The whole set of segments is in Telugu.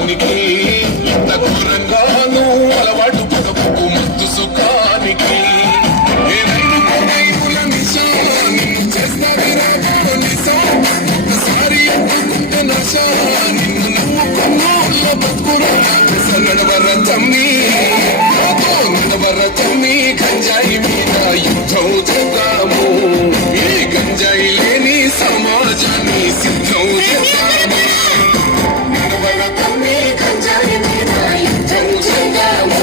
లోకానికి ఇంత ఘోరంగాను అలవాటు పడకు మత్తు సుఖానికి నిన్ను చేస్తాది రాజు నిశా ఒకసారి ఎత్తుకుంటే నశ నిన్ను నువ్వు కొన్నోళ్ళ బతుకురా నడవర తమ్మి నడవర తమ్మి గంజాయి మీద యుద్ధం చేద్దాము ఈ గంజాయి లేని సమాజాన్ని సిద్ధం చేద్దాము నడవర తమ్మి గంజాయి మీద యుద్ధం చేద్దాము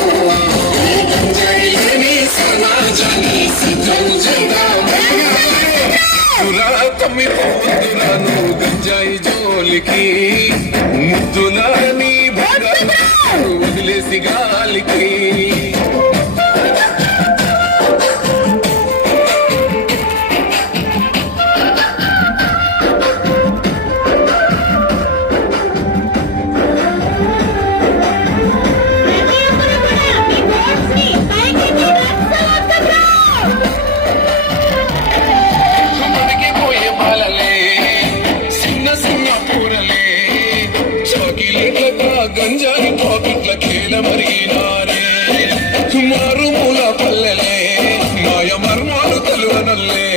ఈ గంజాయి లేని సమాజాన్ని సిద్ధం చేద్దాము తమ్మి పొద్దురాను గంజాయి జోలికి ముద్దులని వదిలేసి గాలికి గంజాయి పాకెట్ల కేల మరిగినారే మారుమూల పల్లెలే మాయ మర్మాలు తెలువనల్లే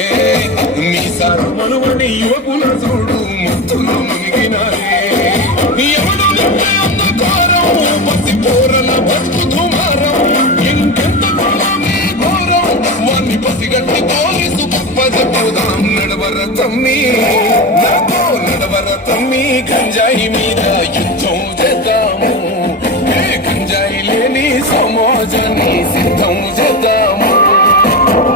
నీ సారు మనువని యువకుల చూడు మత్తులు మునిగినారే ఎవడు అంధకారం పసి పోరల బతుకు దుమారం ఇంకెంత ఘోరమే ఘోరం వాణ్ణి పసిగట్టి పోలీసు పదపోదాం నడవర తమ్మి నాతో నడవర తమ్మి గంజాయి మీద యుద్ధం చేద్దాము ఏ గంజాయి లేని సమాజాన్ని సిద్ధం చేద్దాము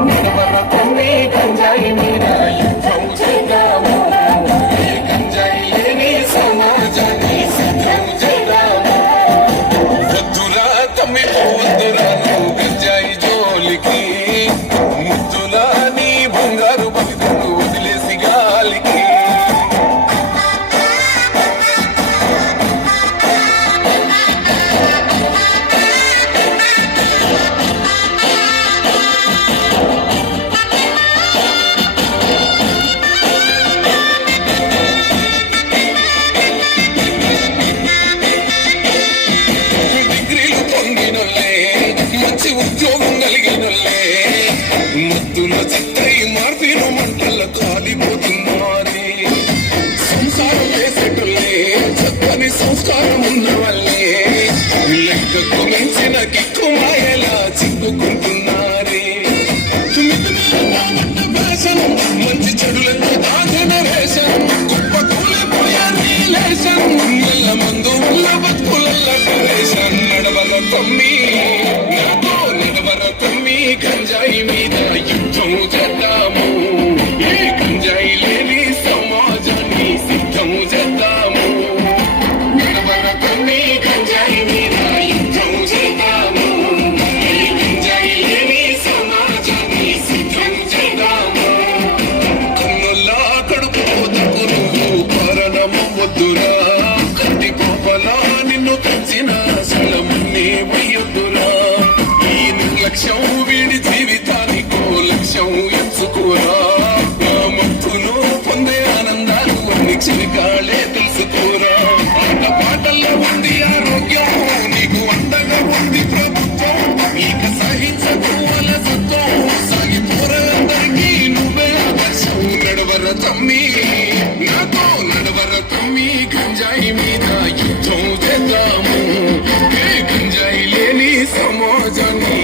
నడవర తమ్మి గంజాయి మీద యుద్ధం చేద్దాము ఏ గంజాయి లేని సమాజాన్ని సిద్ధం చేద్దాము వద్దురా తమ్మి వద్దురా నువ్వు గంజాయి జోలికి ముద్దులా నీ బంగారు బతుకులు వదిలేసి గాలికి ఉద్యోగం కలిగినల్లే మత్తుల చిత్తై మార్పిన మంటల కాలిపోతున్నారే సంసారం చేసేటోళ్ళే చక్కని సంస్కారం ఉన్న వాళ్ళే లెక్కకు మించిన కిక్కు మాయలా చిక్కుకుంటున్నారే మంచి చెడులతో దాచిన రేషన్ గొప్ప కూలిపోయాన్ని లేషన్ మెల్ల మందు వల్ల బతుకులల్ల రేషన్ నడవల తమ్మి తమ్మి గంజాయి మీద యుద్ధం చేద్దాము ఏ గంజాయి లేని సమాజాన్ని సిద్ధం చేద్దాము నడవర తమ్మి గంజాయి మీద యుద్ధం చేద్దాము ఏ గంజాయి లేని సమాజాన్ని సిద్ధం చేద్దాము కన్నుల్లా కడుపు పోతకు నువ్వు కారణమవ్వద్దురా కంటి పాపలా నిన్ను పెంచిన సలమన్నీ వయ్యొద్దురా లక్ష్యం వీడి జీవితానికో లక్ష్యం ఎంచుకోరా మత్తులో పొందే ఆనందాలు అన్ని చిరికాలే తెలుసుకోరా ఆట పాటల్లో ఉంది ఆరోగ్యం నీకు అండగా ఉంది ప్రభుత్వం ఇక సహించకు అలసత్వం సాగిపోరా అందరికీ నువ్వే ఆదర్శం నడవర తమ్మి నాతో నడవర తమ్మి గంజాయి మీద యుద్ధం చేద్దాము ఏ గంజాయి లేని సమాజాన్ని